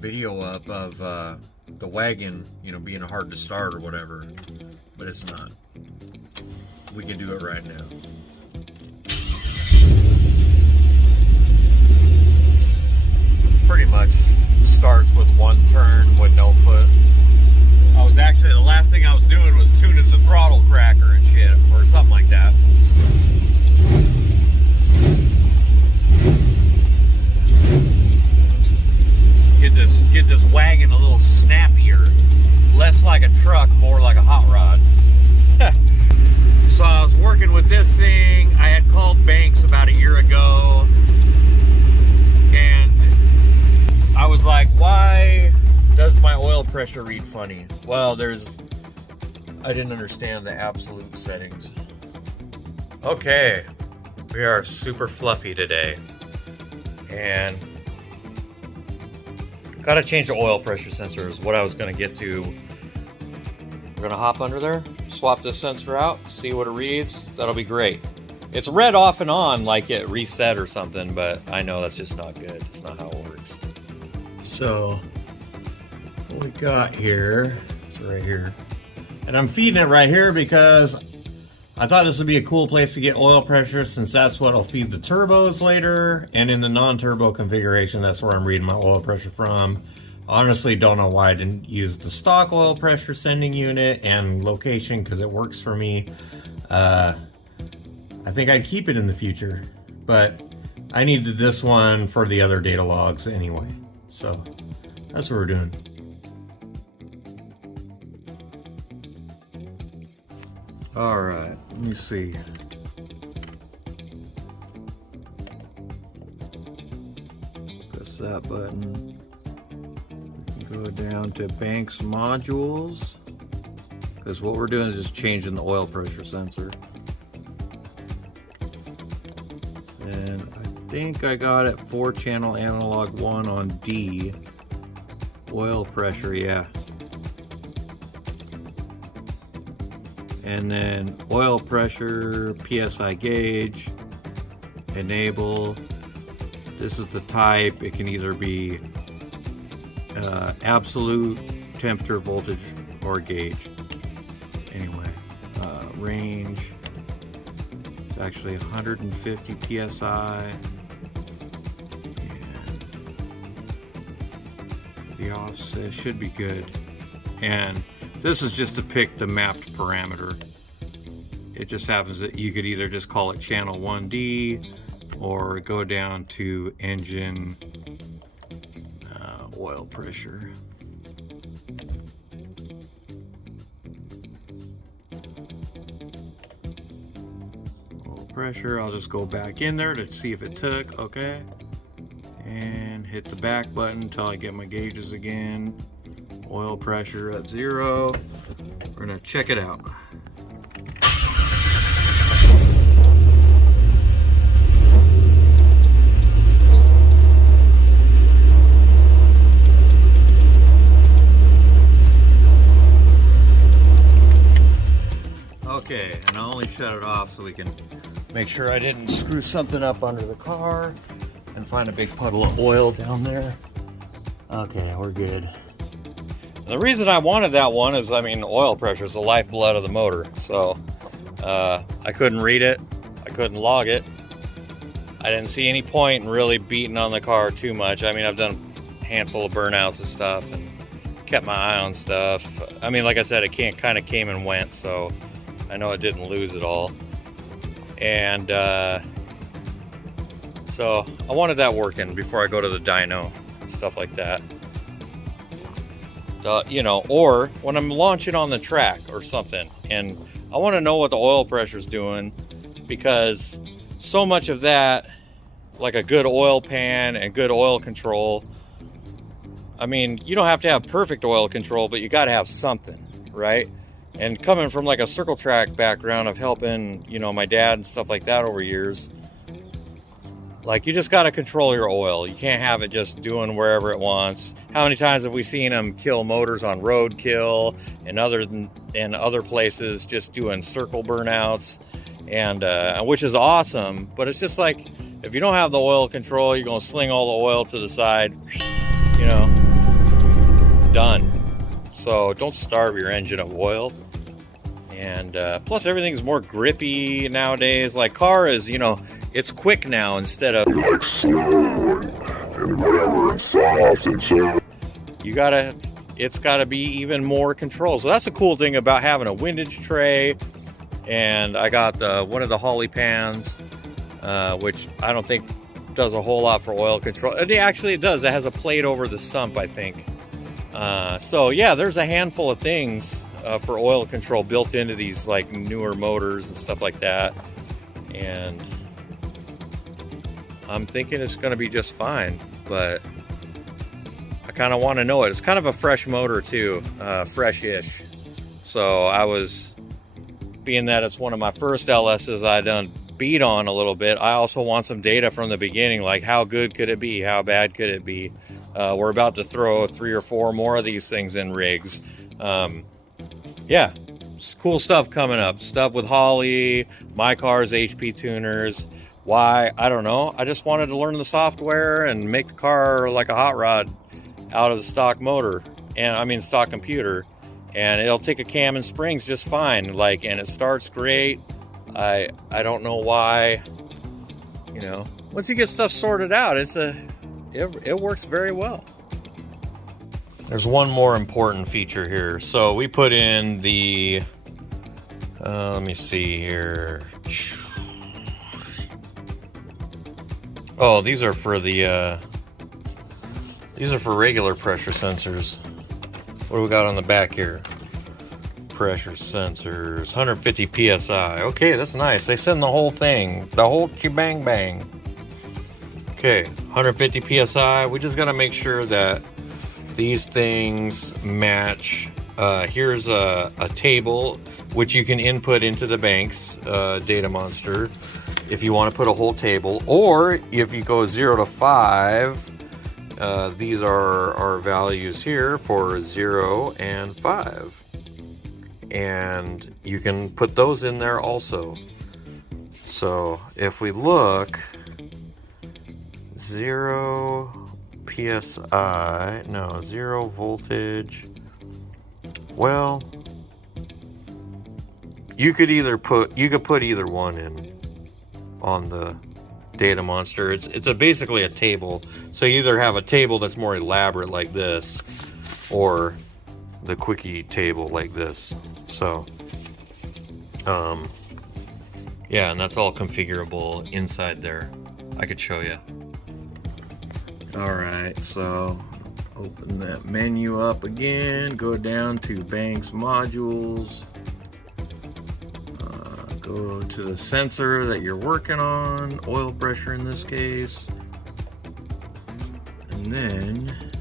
video up of the wagon, you know, being hard to start or whatever, but it's not. We can do it right now. Pretty much starts with one turn with no foot. I was actually, the last thing I was doing was tuning the throttle cracker and shit, or something like that. Get this wagon a little snappier, less like a truck, more like a hot rod. So I was working with this thing. I had called Banks about a year ago, and I was like, why does my oil pressure read funny? Well, I didn't understand the absolute settings. Okay, we are super fluffy today, and gotta change the oil pressure sensor is what I was gonna get to. We're gonna hop under there, swap this sensor out, see what it reads. That'll be great. It's read off and on like it reset or something, but I know that's just not good. It's not how it works. So what we got here is right here. And I'm feeding it right here because I thought this would be a cool place to get oil pressure, since that's what will feed the turbos later. And in the non-turbo configuration, that's where I'm reading my oil pressure from. Honestly, don't know why I didn't use the stock oil pressure sending unit and location, because it works for me. I think I'd keep it in the future, but I needed this one for the other data logs anyway. So that's what we're doing. All right, let me see. Press that button. We can go down to Banks modules, because what we're doing is just changing the oil pressure sensor. And I think I got it 4-channel analog 1 on D. Oil pressure, yeah. And then oil pressure, PSI gauge, enable. This is the type. It can either be absolute temperature, voltage, or gauge. Anyway, range. It's actually 150 PSI. And the offset should be good. And this is just to pick the mapped parameter. It just happens that you could either just call it channel 1D or go down to engine oil pressure. Oil pressure, I'll just go back in there to see if it took, okay. And hit the back button until I get my gauges again. Oil pressure at 0. We're gonna check it out. Okay, and I'll only shut it off so we can make sure I didn't screw something up under the car and find a big puddle of oil down there. Okay, we're good. The reason I wanted that one is, I mean, oil pressure is the lifeblood of the motor. So I couldn't read it. I couldn't log it. I didn't see any point in really beating on the car too much. I mean, I've done a handful of burnouts and stuff and kept my eye on stuff. I mean, like I said, it kind of came and went, so I know it didn't lose it all. And so I wanted that working before I go to the dyno and stuff like that. You know, or when I'm launching on the track or something, and I want to know what the oil pressure is doing, because so much of that, like a good oil pan and good oil control, I mean, you don't have to have perfect oil control, but you got to have something, right? And coming from like a circle track background of helping, you know, my dad and stuff like that over years, like, you just got to control your oil. You can't have it just doing wherever it wants. How many times have we seen them kill motors on roadkill and other places just doing circle burnouts, and which is awesome, but it's just like, if you don't have the oil control, you're gonna sling all the oil to the side, you know. done. So don't starve your engine of oil. And plus everything's more grippy nowadays. Like car is, you know, it's quick now instead of like slow and whatever and soft and so. It's gotta be even more control. So that's the cool thing about having a windage tray. And I got one of the Holly pans, which I don't think does a whole lot for oil control. Actually it does. It has a plate over the sump, I think. So yeah, there's a handful of things for oil control built into these like newer motors and stuff like that. And I'm thinking it's going to be just fine, but I kind of want to know it. It's kind of a fresh motor too, fresh-ish. So I was, being that it's one of my first LS's I done beat on a little bit, I also want some data from the beginning, like how good could it be? How bad could it be? We're about to throw 3 or 4 more of these things in rigs. Yeah, cool stuff coming up. Stuff with Holly, my car's HP tuners. Why? I don't know. I just wanted to learn the software and make the car like a hot rod out of the stock motor. And I mean stock computer. And it'll take a cam and springs just fine. Like, and it starts great. I don't know why. You know, once you get stuff sorted out, it works very well. There's one more important feature here. So we put in the, let me see here. Oh, these are for the, these are for regular pressure sensors. What do we got on the back here? Pressure sensors, 150 PSI. Okay, that's nice. They send the whole thing, the whole shebang bang. Okay, 150 PSI. We just gotta make sure that these things match. Here's a table which you can input into the Banks DataMonster if you want to put a whole table, or if you go 0 to 5, these are our values here for 0 and 5, and you can put those in there also. So if we look, 0 PSI, no, 0 voltage. Well, you could put either one in on the DataMonster. It's basically a table. So you either have a table that's more elaborate like this, or the quickie table like this. So yeah, and that's all configurable inside there. I could show you. Alright, so open that menu up again, go down to Banks modules, go to the sensor that you're working on, oil pressure in this case, and then,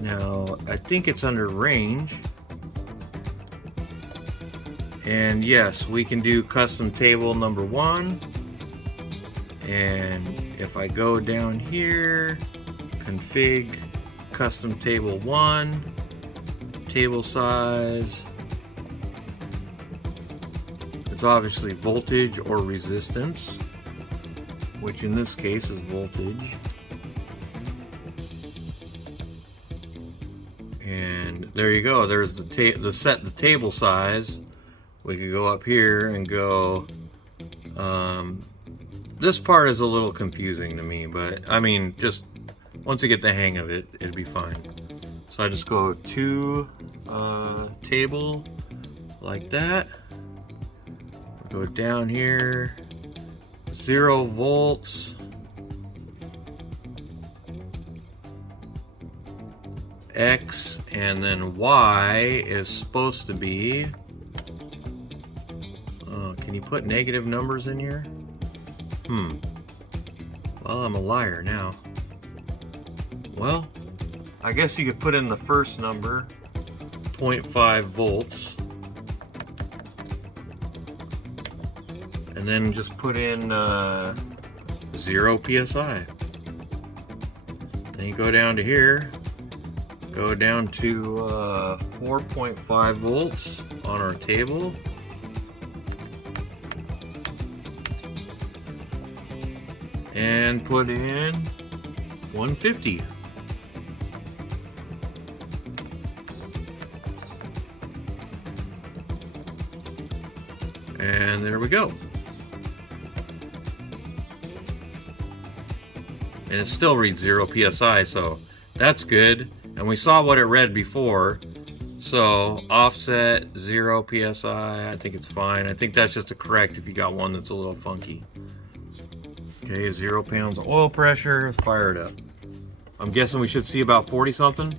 now I think it's under range, and yes, we can do custom table number 1. And if I go down here, config custom table 1, table size, it's obviously voltage or resistance, which in this case is voltage. And there you go, there's the set the table size. We could go up here and go, this part is a little confusing to me, but I mean, just once you get the hang of it, it'll be fine. So I just go to table like that. Go down here, 0 volts, X, and then Y is supposed to be, can you put negative numbers in here? Well, I'm a liar now. Well, I guess you could put in the first number, 0.5 volts. And then just put in 0 PSI. Then you go down to here, go down to 4.5 volts on our table. And put in 150. And there we go. And it still reads 0 psi, so that's good. And we saw what it read before. So offset 0 psi, I think it's fine. I think that's just a correct if you got one that's a little funky. Okay, 0 pounds of oil pressure, fire it up. I'm guessing we should see about 40 something.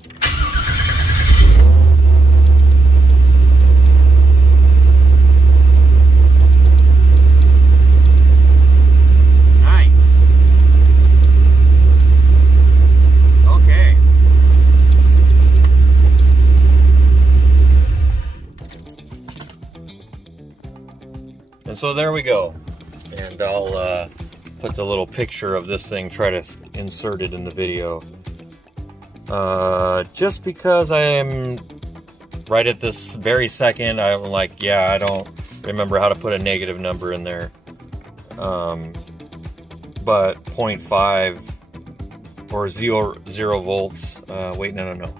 And so there we go, and I'll put the little picture of this thing, try to insert it in the video, just because I am right at this very second, I'm like, yeah, I don't remember how to put a negative number in there, but 0.5 or 0 volts, wait, no,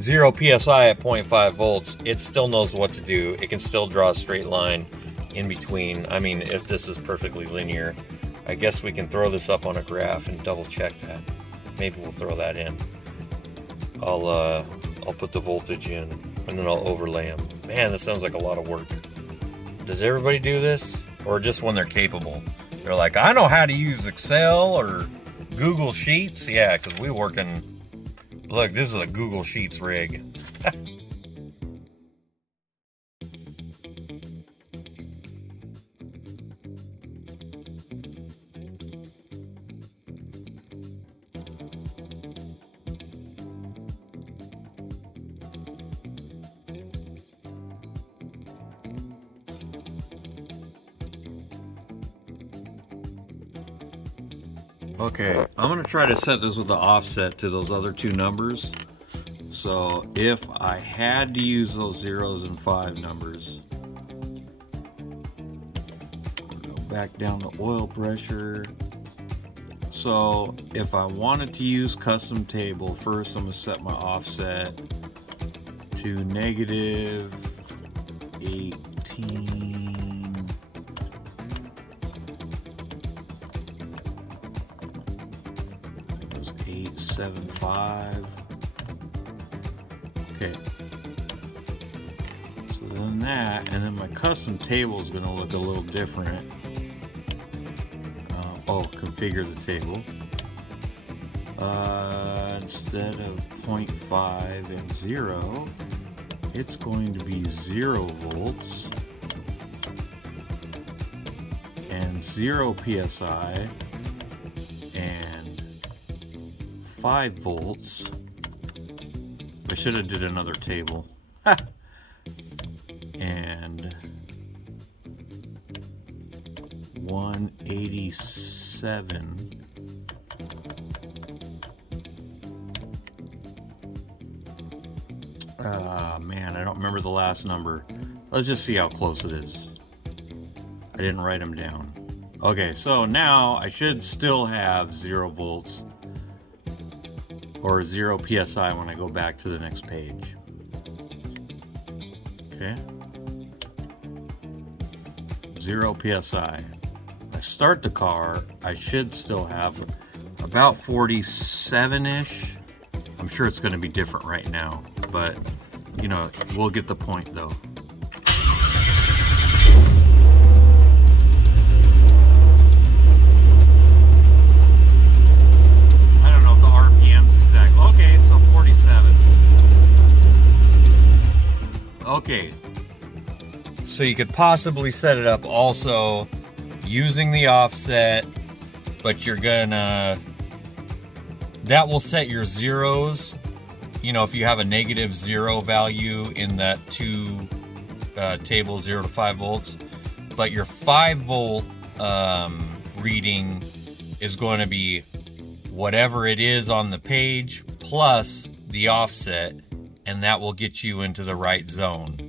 0 psi at 0.5 volts, it still knows what to do. It can still draw a straight line in between. I mean, if this is perfectly linear, I guess we can throw this up on a graph and double check that. Maybe we'll throw that in. I'll put the voltage in and then I'll overlay them. Man, this sounds like a lot of work. Does everybody do this? Or just when they're capable? They're like, I know how to use Excel or Google Sheets. Yeah, because we work in, look, this is a Google Sheets rig. Okay, I'm going to try to set this with the offset to those other two numbers. So if I had to use those 0s and 5 numbers, go back down to oil pressure. So if I wanted to use custom table, first I'm going to set my offset to negative 18. 875. Okay. So then that, and then my custom table is going to look a little different. Configure the table. Instead of 0.5 and 0, it's going to be 0 volts and 0 psi and 5 volts. I should have did another table. And 187. Man, I don't remember the last number. Let's just see how close it is. I didn't write them down. Okay, so now I should still have 0 volts or 0 psi when I go back to the next page. Okay. 0 psi. I start the car, I should still have about 47-ish. I'm sure it's going to be different right now, but you know, we'll get the point though. I don't know if the RPM's exact. Okay, so 47. Okay. So you could possibly set it up also using the offset, but you're gonna, that will set your zeros. You know, if you have a negative 0 value in that two table, 0 to 5 volts, but your 5 volt reading is going to be whatever it is on the page plus the offset, and that will get you into the right zone.